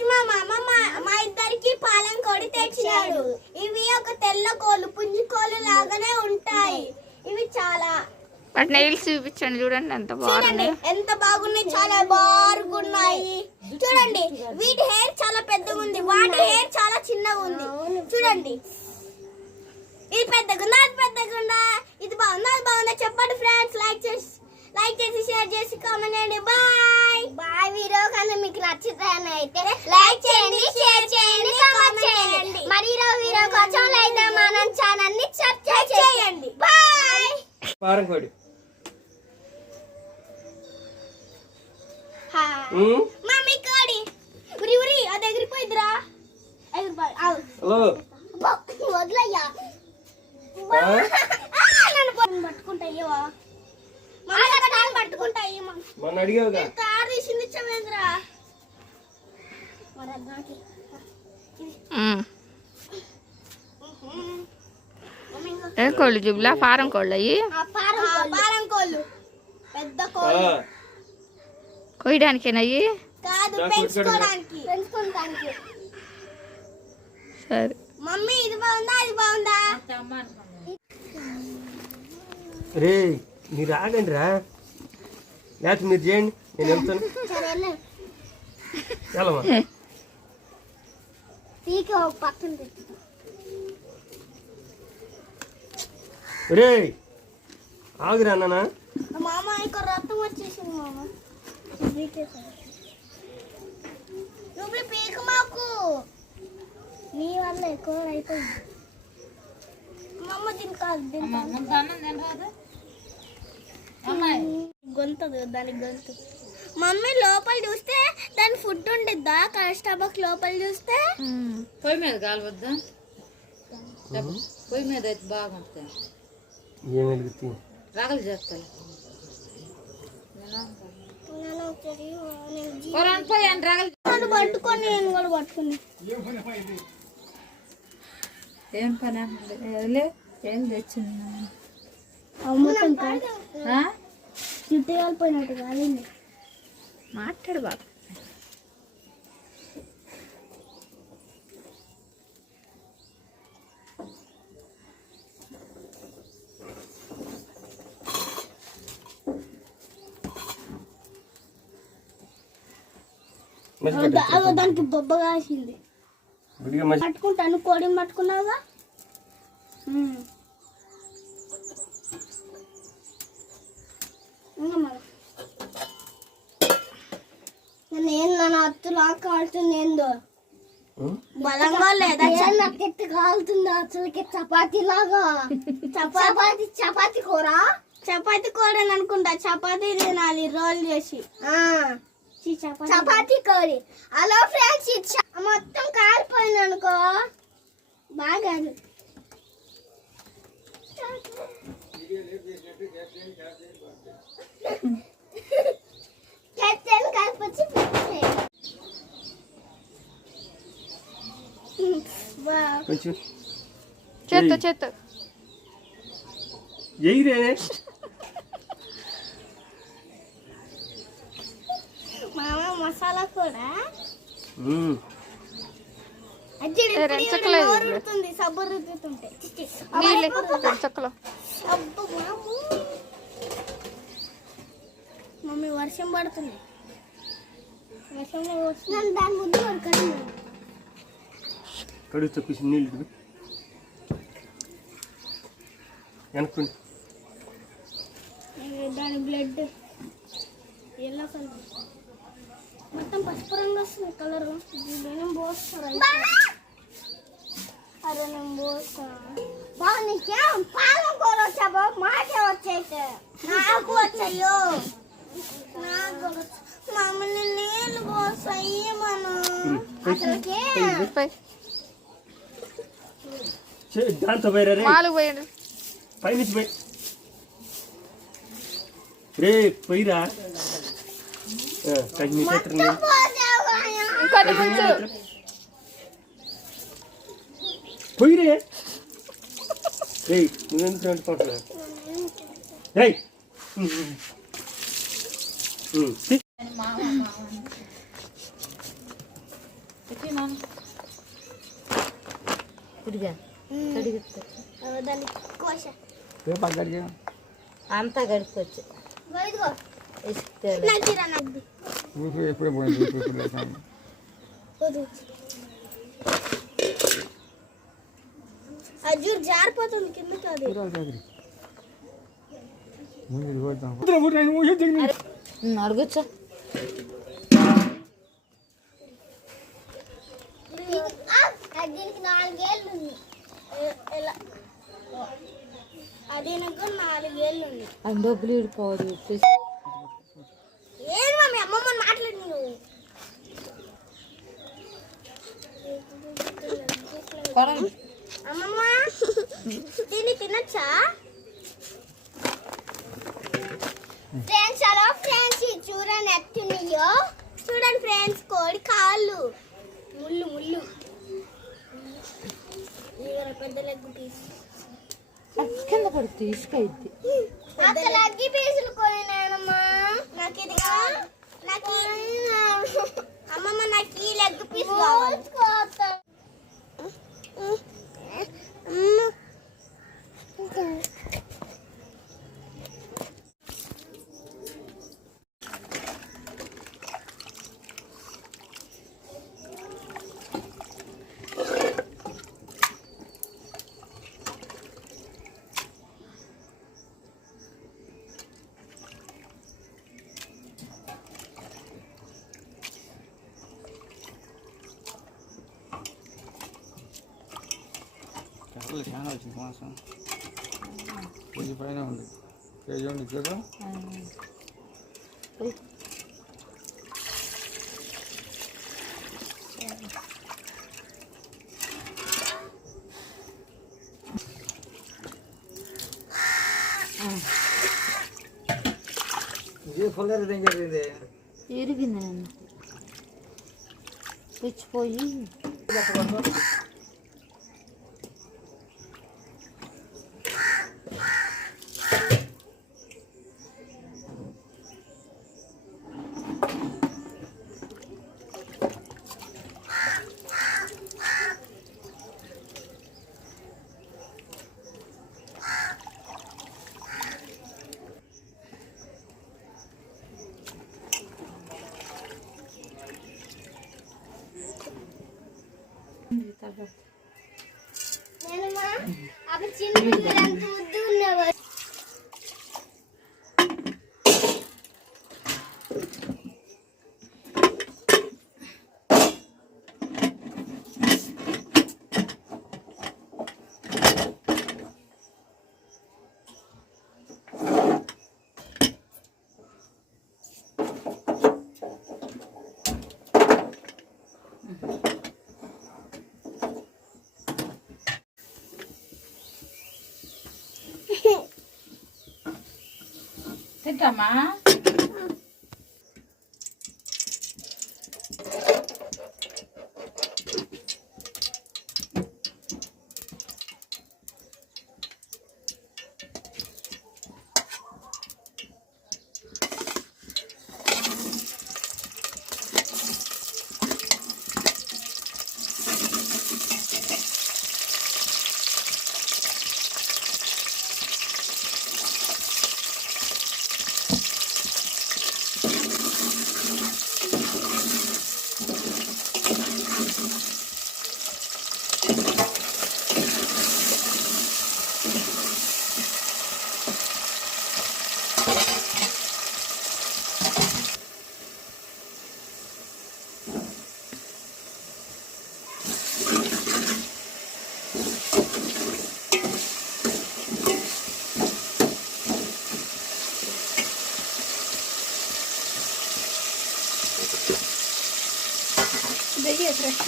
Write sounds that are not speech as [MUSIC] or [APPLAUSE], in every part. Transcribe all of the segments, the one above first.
రోజు మా మామ మా- మా ఇద్దరికి పాలెం కొడి తెచ్చినాడు. ఇవి ఒక తెల్ల కోళ్ళు పుంజి కోళ్ళు లాగానే ఉంటాయి. ఇవి చాలా వాటి నెయిల్స్ చూపించండి చూడండి ఎంత బాగున్నాయి. ఎంత బాగున్నాయి చాలా బాగున్నాయి. చూడండి వీటి హెయిర్ చాలా పెద్దగా ఉంది. వాటి హెయిర్ చాలా చిన్నగా ఉంది. చూడండి. ఇది పెద్దగా అది పెద్దగా ఇది బాగుందా అది బాగుందా? చెప్పండి ఫ్రెండ్స్ లైక్ చేసి లైక్ చేసి షేర్ చేసి కామెంట్ చేయండి. బాయ్ బాయ్ వీడియో కానీ మీకు నచ్చుతాయని అయితే లైక్ చేయండి షేర్ చేయండి కామెంట్ చేయండి. మరి ఈరోజు వీడియో కొంచెం లేదా మన ఛానల్ని సబ్స్క్రైబ్ చేయండి. బాయ్ పారం కోడి. మమ్మీ కోడి. ఉరి ఉరి అది ఎగిరిపోయిద్దిరా. ఎగిరిపోయి ఆగు. హలో అబ్బా, వదిలయ్యా. [LAUGHS] నన్ను పట్టుకుంటా పట్టుకుంటాయి మొన్న అడిగావుగా. కారు తీసింది మరి. ఏ కోళ్ళు జుబ్లా ఫారం కోళ్ళు అయ్యి ఆ, పారం కోళ్ళు. పెద్ద కోళ్ళు. కాదు పెంచుకోవడానికి పెంచుకోవడానికి సరే. మమ్మీ ఇది బాగుందా? అది బాగుందా? రే మీరు ఆగండి రా లేకపోతే మీరు చేయండి. నేను వెళ్తాను. వెళ్ళమా రే ఆగురా నాన్న. మామ ఇంకో రక్తం వచ్చేసింది మామ. నువ్వు పీక మాకు. నీ వల్ల ఎక్కువ అయిపోయింది. మా అమ్మ దీని కాదు. గొంతు దాని గొంతు. మమ్మీ లోపల చూస్తే దాని ఫుడ్ ఉండిద్దా? స్టమక్ లోపల చూస్తే? పొయ్యి మీద కాలవద్దా? పొయ్యి మీద అయితే బాగుంటుంది. ఏం రగలు చేస్తాయి. పట్టుకొని నేను కూడా పట్టుకుని ఏం పని ఏం తెచ్చింది? అమ్ముతాం ఆ? చుట్టూ వెళ్ళిపోయినట్టు కాదండి మాట్లాడు బాబు. దానికి బొబ్బ కాసింది. పట్టుకుంటాను కోడిని పట్టుకున్నావుగా ఉమ్. ఇంకా మరి. నన్ను ఏం నన్ను కాలుతుంది ఏందో బలంగా లేదా? నాకు ఎత్తు కాలుతుంది అసలుకి? చపాతీ లాగా. చపాతి చపాతి కూర? చపాతి కూర అని అనుకుంటా. చపాతీ తినాలి రోల్ చేసి. చపాతీ కోడి. హలో ఫ్రెండ్స్ మొత్తం కాలిపోయింది అనుకో బాగా కెప్టెన్ [LAUGHS] [LAUGHS] కాలిపోయి కొంచెం చేత్తో చేత్తో ఎయిరే మామ మసాలా కూడా. రుతుంది సబ్బు చుక్కలు. మమ్మీ వర్షం పడుతుంది వర్షంలో వస్తుంది దాని ముందు వరకు కడుగుతో కొంచెం నీళ్ళు ఇటు. వెనక్కుండి. దాని బ్లడ్ కలర్ మొత్తం పసుపు రంగు వస్తుంది కలర్ నేను పోస్తారా అరే నేను పోస్తా. బాగా నీకేం పాలం కూర వచ్చా బాబు మాకే వచ్చాయితే. నాకు వచ్చాయో? నాకు మమ్మల్ని నీళ్ళు పోస్తాయి మనం అసలుకి? దాంతో పోయిరా రే. మాలు పోయాడు. పైనుంచి పోయి. రే పోయిరా. పోయిరే. రే నువ్వెందుకు అంటుకుంటున్నా రే తిరిగా ఉమ్. ఉమ్, తీ. ఇదిగా కడిగిస్తా దాన్ని కోస అంతా కడుక్కొచ్చు ఇదిగో ఇస్తే నాకు ఇరా నాకు ఎప్పుడే పోయింది ఇప్పుడు లేచాను వద్దు ఆ జూరు జారిపోతుంది కిందకి అది ముందు పోతాం అడగచ్చా అని డబ్బులు అమ్మమ్మ నువ్వు? అమ్మమ్మ దీన్ని తినచ్చా? ఫ్రెండ్స్ హలో ఫ్రెండ్స్ చూడండి ఎత్తున్నాయో. చూడండి ఫ్రెండ్స్ కోడి కాళ్ళు. ముళ్ళు ముళ్ళు. లెగ్ పీస్ కింద పెద్ద లగ్గి పీసులు నాకు ఇది అమ్మమ్మ నాకు ఈ లెగ్ పీస్ కావాలి. చాలా చాలా వచ్చింది మాసం కేజీ పైన ఉంది కేజీ ఉంది కదా ఇది ఫుల్ ఇది ఇరిగింది నన్ను తెచ్చిపోయి 干嘛？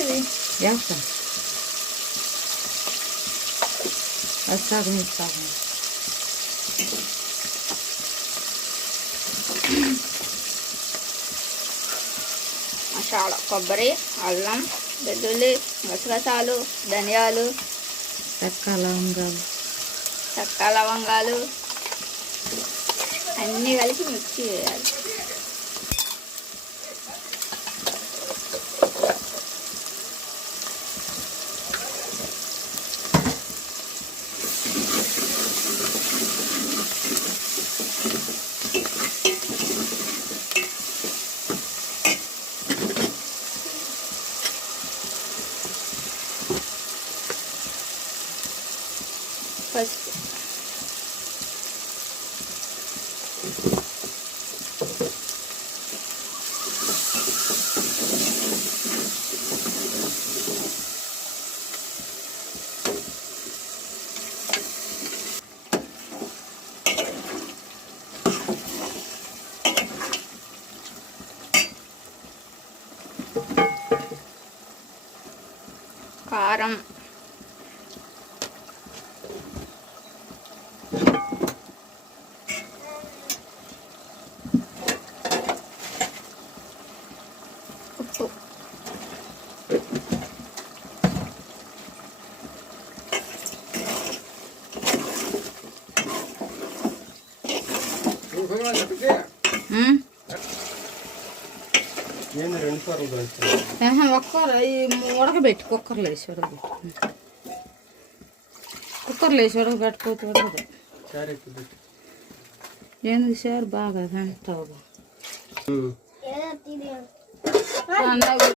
తింటామా వేస్తాం ఇది సగం మసాలా కొబ్బరి అల్లం వెల్లుల్లి గసగసాలు ధనియాలు చెక్క లవంగాలు. చెక్క లవంగాలు. అన్నీ కలిపి మిక్సీ వేయాలి. కారం ఉప్పు ఉమ్. ఒక్కరు ఉడకబెట్టి కుక్కర్లో వేసి ఉడకబెట్టి. కుక్కర్లో వేసి ఉడకబెట్టుకోతే ఉడకదు. ఏంది సార్ బాగా పండగ